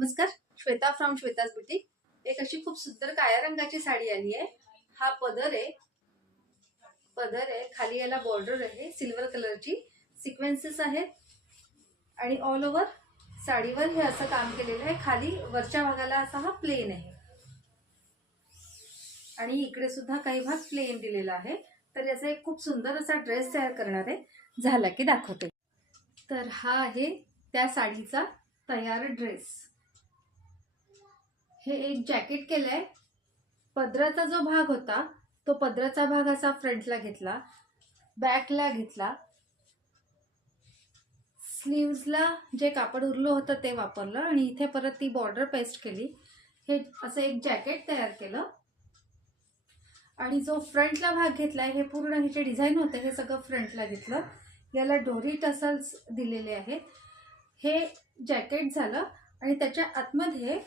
नमस्कार, Shweta from Shweta's boutique. एक अशी खूप सुंदर काळ्या रंगाची साडी आली आहे। हा पदर आहे, खाली याला बॉर्डर आहे, सिल्वर कलरची सिक्वेन्सेस आहेत आणि ऑल ओव्हर साडीवर हे असं काम केलेलं आहे। खाली वरच्या भागाला असा हा प्लेन आहे आणि इकडे सुद्धा काही भाग प्लेन दिलेला आहे। तर याचा एक खूप सुंदर असा ड्रेस तयार करणार आहे, झाला की दाखवते। तर हा आहे त्या साडीचा तयार ड्रेस। हे एक जॅकेट केलंय। पदराचा जो भाग होता तो पदराचा भाग असा फ्रंटला घेतला, बॅकला घेतला, स्लीव्सला जे कापड उरलं होतं ते वापरलं आणि इथे परत ती बॉर्डर पेस्ट केली। हे असं एक जॅकेट तयार केलं आणि जो फ्रंटला भाग घेतलाय हे पूर्ण ह्याचे डिझाइन होते हे सगळं फ्रंटला घेतलं। याला डोरी टसल्स दिलेले आहेत। हे जॅकेट झालं आणि त्याच्या आतमध्ये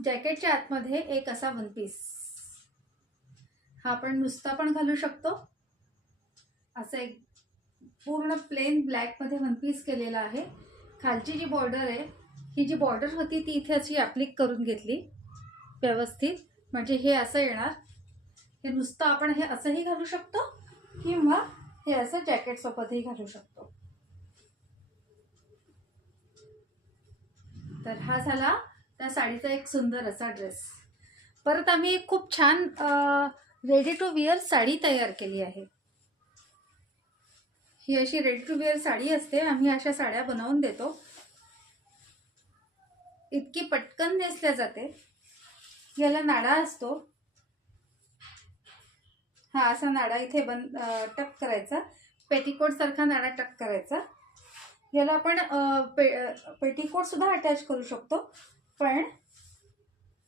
जॅकेटच्या आतमध्ये एक असा वन पीस, हा आपण नुसता पण घालू शकतो। असं एक पूर्ण प्लेन ब्लॅक मध्ये वन पीस केलेला आहे। खालची जी बॉर्डर आहे ही जी बॉर्डर होती ती इथे अशी ॲप्लिक करून घेतली व्यवस्थित, म्हणजे हे असं येणार। हे नुसतं आपण हे असंही घालू शकतो किंवा हे असं जॅकेट सोबतही घालू शकतो। तर हा झाला त्या साडीचा एक सुंदर असा ड्रेस। परत आम्ही एक खूप छान रेडी टू वेअर साडी तयार केली आहे। ही अशी रेडी टू वेअर साडी असते, आम्ही अशा साड्या बनवून देतो। इतकी पटकन नेसल्या जाते। याला नाडा असतो, हा असा नाडा इथे टक करायचा, पेटीकोट सारखा नाडा टक करायचा। याला आपण पेटीकोट सुद्धा अटॅच करू शकतो, पण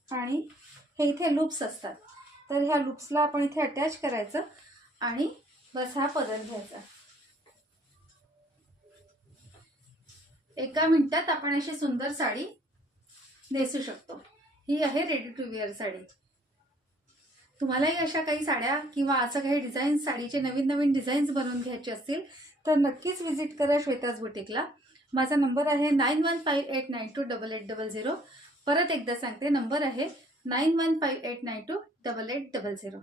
आणि हे इथे लूप्स असतात, तर ह्या लूप्सला आपण इथे अटॅच करायचं आणि बस हा पदर घ्यायचा। एका मिनिटात आपण अशी सुंदर साडी नेसू शकतो। ही आहे रेडी टू वेअर साडी। तुम्हालाही अशा काही साड्या किंवा असं काही डिझाईन साडीचे नवीन नवीन डिझाईन्स बनवून घ्यायचे असतील तर नक्कीच विजिट करा श्वेताज बुटीकला। माझा नंबर आहे 9158928800। परत एकदा सांगते, नंबर आहे 9158928800।